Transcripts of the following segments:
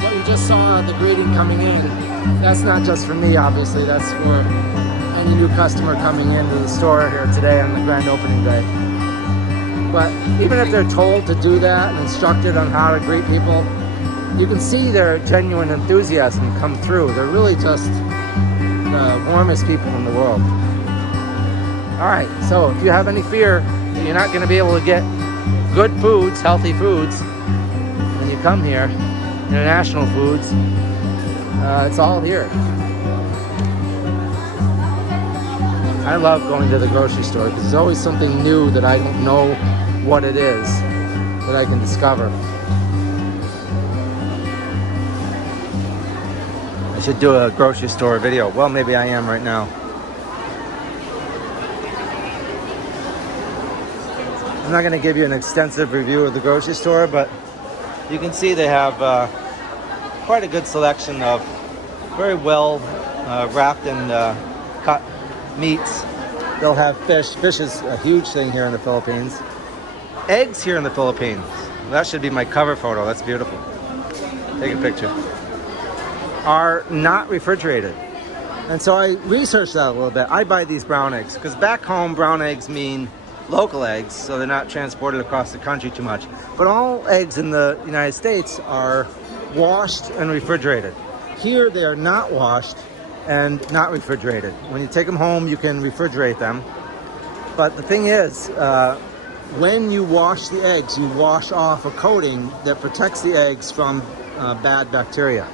What you just saw, the greeting coming in, that's not just for me, obviously. That's for any new customer coming into the store here today on the grand opening day. But even if they're told to do that and instructed on how to greet people, you can see their genuine enthusiasm come through. They're really just the warmest people in the world. All right, so if you have any fear that you're not going to be able to get good foods, healthy foods, when you come here, international foods, it's all here. I love going to the grocery store because there's always something new that I don't know what it is that I can discover. I should do a grocery store video. Well, maybe I am right now. I'm not going to give you an extensive review of the grocery store, but you can see they have quite a good selection of very well wrapped and cut meats. They'll have fish. Fish is a huge thing here in the Philippines. Eggs here in the Philippines. That should be my cover photo. That's beautiful. Take a picture. Are not refrigerated. And so I researched that a little bit. I buy these brown eggs because back home brown eggs mean local eggs, so they're not transported across the country too much. But all eggs in the United States are washed and refrigerated. Here they are not washed and not refrigerated. When you take them home, you can refrigerate them. But the thing is, when you wash the eggs, you wash off a coating that protects the eggs from bad bacteria.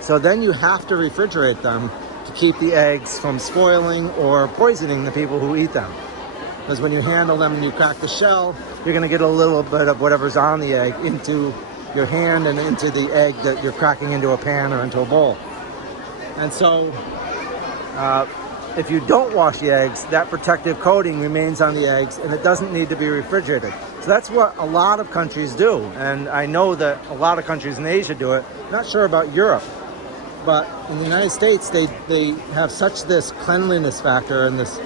So then you have to refrigerate them to keep the eggs from spoiling or poisoning the people who eat them. Because when you handle them and you crack the shell, you're going to get a little bit of whatever's on the egg into your hand and into the egg that you're cracking into a pan or into a bowl. And so if you don't wash the eggs, that protective coating remains on the eggs and it doesn't need to be refrigerated. So that's what a lot of countries do. And I know that a lot of countries in Asia do it. Not sure about Europe. But in the United States, they have such this cleanliness factor and this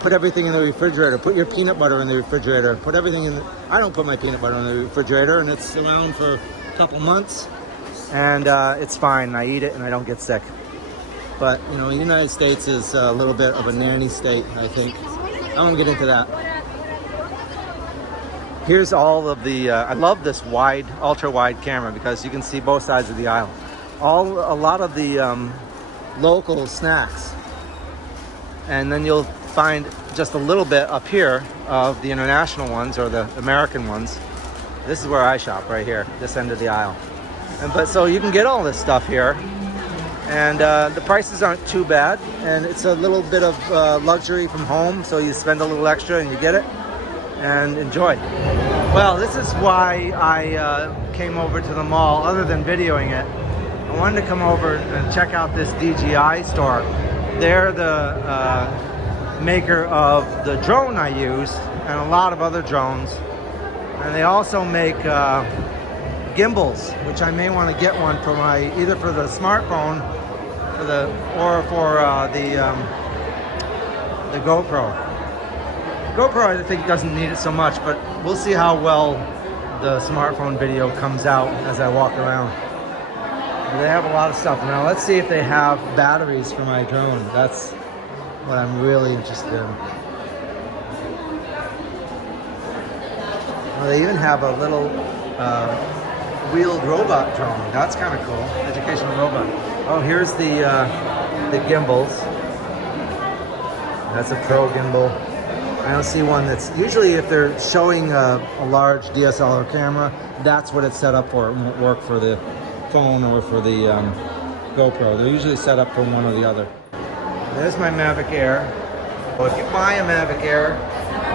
put everything in the refrigerator, put your peanut butter in the refrigerator, put everything in the, I don't put my peanut butter in the refrigerator and it's around for a couple months and it's fine. I eat it and I don't get sick. But, you know, the United States is a little bit of a nanny state, I think. I won't get into that. Here's all of the, I love this wide, ultra wide camera because you can see both sides of the aisle. A lot of the local snacks. And then you'll find just a little bit up here of the international ones or the American ones. This is where I shop, right here, this end of the aisle. But so you can get all this stuff here, and the prices aren't too bad, and it's a little bit of luxury from home, so you spend a little extra and you get it and enjoy. Well, this is why I came over to the mall. Other than videoing it, I wanted to come over and check out this DJI store. They're the maker of the drone I use and a lot of other drones, and they also make gimbals, which I may want to get one for my either for the smartphone or for the GoPro. GoPro I think doesn't need it so much, but we'll see how well the smartphone video comes out as I walk around. They have a lot of stuff. Now let's see if they have batteries for my drone. That's what I'm really interested in. Well, they even have a little wheeled robot drone. That's kind of cool. Educational robot. Oh, here's the gimbals. That's a pro gimbal. I don't see one that's usually if they're showing a large DSLR camera, that's what it's set up for. It won't work for the phone or for the GoPro. They're usually set up for one or the other. There's my Mavic Air. Well, if you buy a Mavic Air,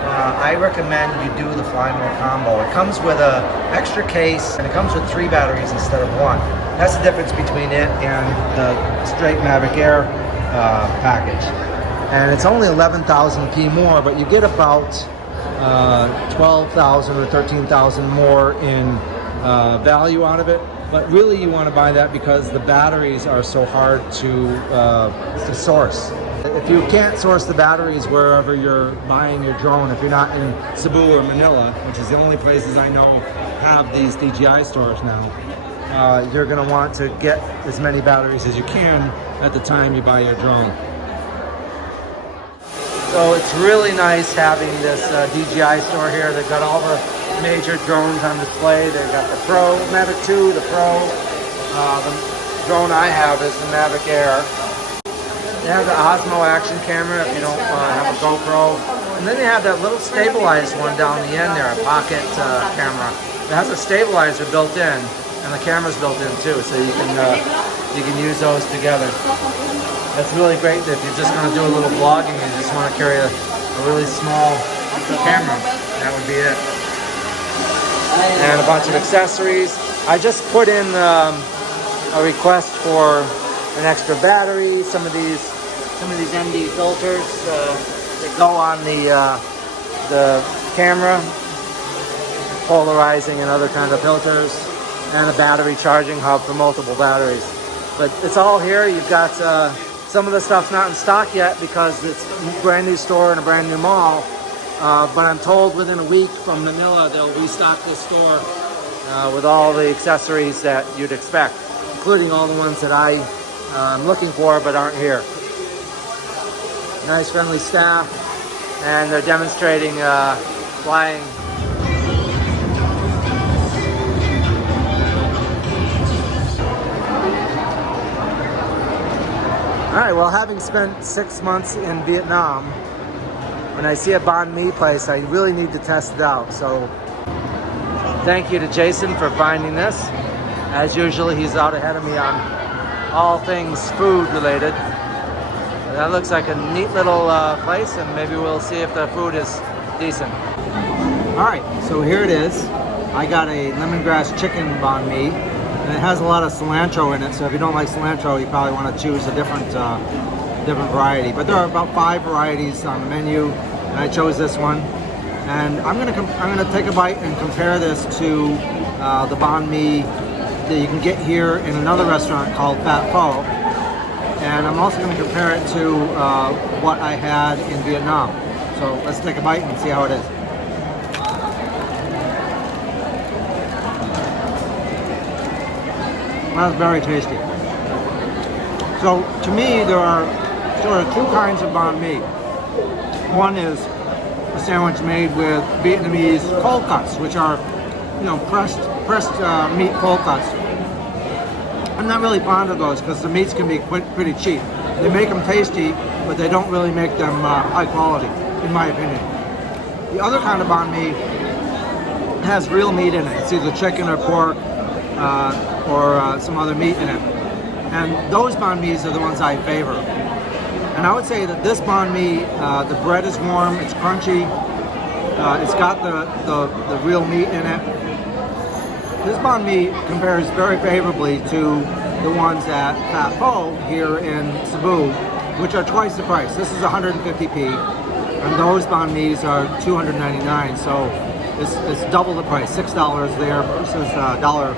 I recommend you do the Fly More combo. It comes with an extra case and it comes with 3 batteries instead of 1. That's the difference between it and the straight Mavic Air package. And it's only 11,000 more, but you get about 12,000 or 13,000 more in value out of it. But really you want to buy that because the batteries are so hard to source. If you can't source the batteries wherever you're buying your drone, if you're not in Cebu or Manila, which is the only places I know have these DJI stores now, you're going to want to get as many batteries as you can at the time you buy your drone. So it's really nice having this DJI store here. They've got all the major drones on display. They've got the Pro, Mavic 2, the Pro. The drone I have is the Mavic Air. They have the Osmo action camera if you don't have a GoPro. And then they have that little stabilized one down the end there, a pocket camera. It has a stabilizer built in, and the camera's built in too, so you can use those together. That's really great if you're just going to do a little vlogging and you just want to carry a really small camera. That would be it. And a bunch of accessories. I just put in a request for an extra battery. Some of these ND filters that go on the camera, polarizing and other kind of filters, and a battery charging hub for multiple batteries. But it's all here. You've got some of the stuff's not in stock yet because it's a brand new store and a brand new mall. But I'm told within a week from Manila they'll restock this store with all the accessories that you'd expect, including all the ones that I'm looking for but aren't here. Nice friendly staff, and they're demonstrating flying. Alright, well, having spent 6 months in Vietnam, when I see a Bahn Mi place, I really need to test it out. So thank you to Jason for finding this. As usual, he's out ahead of me on all things food related. That looks like a neat little place, and maybe we'll see if the food is decent. Alright, so here it is. I got a lemongrass chicken Bahn Mi, and it has a lot of cilantro in it, so if you don't like cilantro, you probably want to choose a different variety. But there are about 5 varieties on the menu, and I chose this one. And I'm gonna take a bite and compare this to the Bahn Mi that you can get here in another restaurant called Phat Pho. And I'm also going to compare it to what I had in Vietnam. So let's take a bite and see how it is. That's very tasty. So to me, there are sort of 2 kinds of Bahn Mi. One is a sandwich made with Vietnamese cold cuts, which are, you know, pressed meat cold cuts. I'm not really fond of those because the meats can be pretty cheap. They make them tasty, but they don't really make them high quality, in my opinion. The other kind of Bahn Mi has real meat in it. It's either chicken or pork or some other meat in it. And those Bahn Mis are the ones I favor. And I would say that this Bahn Mi, the bread is warm, it's crunchy, it's got the real meat in it. This Bahn Mi compares very favorably to the ones at Phat Pho here in Cebu, which are twice the price. This is 150p, and those Bahn Mis are 299. So it's double the price, $6 there versus $1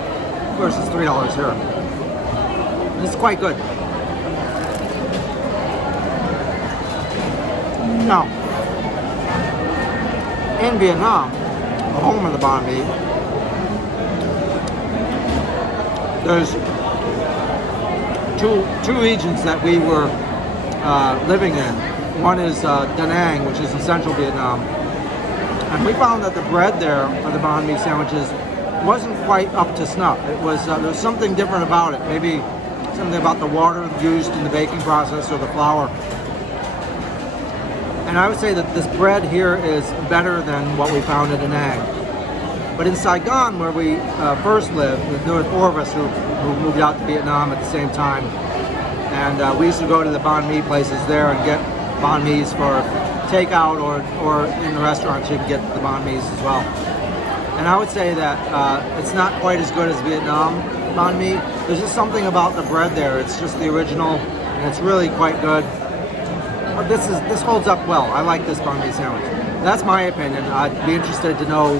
versus $3 here. And it's quite good. Now, in Vietnam, the home of the Bahn Mi, there's two regions that we were living in. One is Da Nang, which is in central Vietnam. And we found that the bread there for the Bahn Mi sandwiches wasn't quite up to snuff. It was there was something different about it. Maybe something about the water used in the baking process or the flour. And I would say that this bread here is better than what we found in Da Nang. But in Saigon, where we first lived, there were 4 of us who moved out to Vietnam at the same time. And we used to go to the Bahn Mi places there and get Bahn Mis for takeout, or in the restaurants you can get the Bahn Mis as well. And I would say that it's not quite as good as Vietnam Bahn Mi. There's just something about the bread there. It's just the original, and it's really quite good. But this holds up well. I like this Bahn Mi sandwich. That's my opinion. I'd be interested to know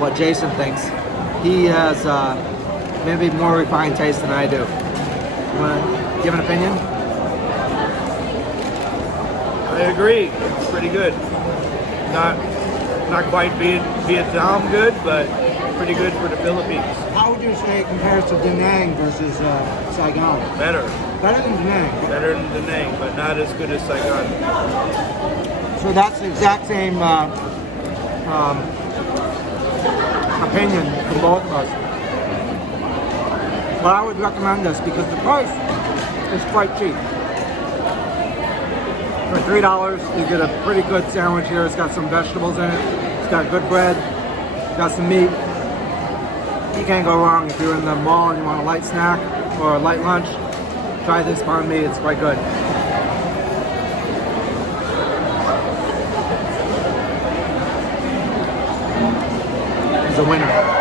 what Jason thinks. He has maybe more refined taste than I do. You want to give an opinion? I agree. It's pretty good. Not quite Vietnam good, but pretty good for the Philippines. How would you say it compares to Da Nang versus Saigon? Better. Better than Da Nang. Better than Da Nang, but not as good as Saigon. So that's the exact same opinion from both of us. But I would recommend this because the price is quite cheap. For $3, you get a pretty good sandwich here. It's got some vegetables in it. It's got good bread. It's got some meat. You can't go wrong if you're in the mall and you want a light snack or a light lunch. Try this banh mi. It's quite good. It's a winner.